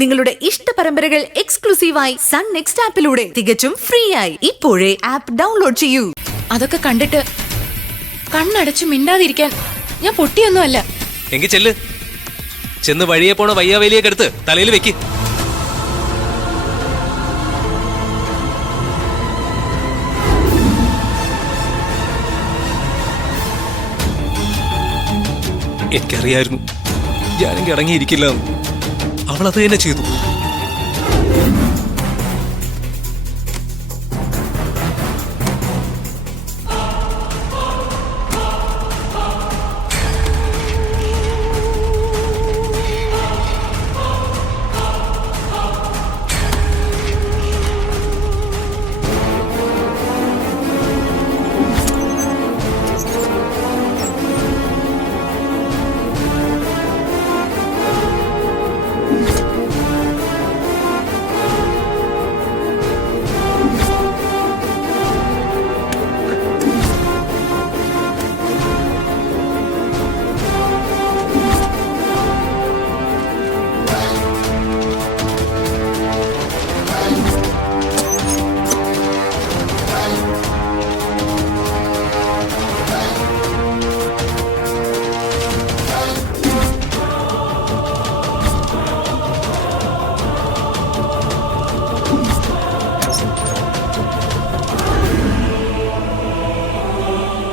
നിങ്ങളുടെ ഇഷ്ട പരമ്പരകൾ എക്സ്ക്ലൂസീവായി സൺ നെക്സ്റ്റ് ആപ്പിലൂടെ തികച്ചും ഫ്രീ ആയി ഇപ്പോഴേ ആപ്പ് ഡൗൺലോഡ് ചെയ്യൂ. അതൊക്കെ കണ്ടിട്ട് കണ്ണടച്ചു മിണ്ടാതിരിക്കാൻ ഞാൻ പൊട്ടിയൊന്നുമല്ല. എങ്കിൽ ചെല്ല്, ചെന്ന് വഴിയെ പോണ വയ്യാവേലിയൊക്കെ എടുത്ത് തലയിൽ വെക്ക്. എനിക്കറിയായിരുന്നു ഞാനെങ്കിൽ അടങ്ങിയിരിക്കില്ല. അവൾ അത് തന്നെ ചെയ്തു.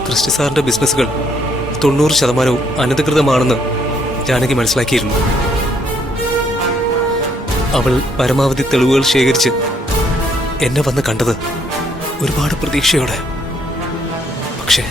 ക്രിസ്റ്റി സാറിന്റെ ബിസിനസ്സുകൾ 90% അനധികൃതമാണെന്ന് ജാനകി മനസ്സിലാക്കിയിരുന്നു. അവൾ പരമാവധി തെളിവുകൾ ശേഖരിച്ച് എന്നെ വന്ന് കണ്ടത് ഒരുപാട് പ്രതീക്ഷയോടെ. പക്ഷേ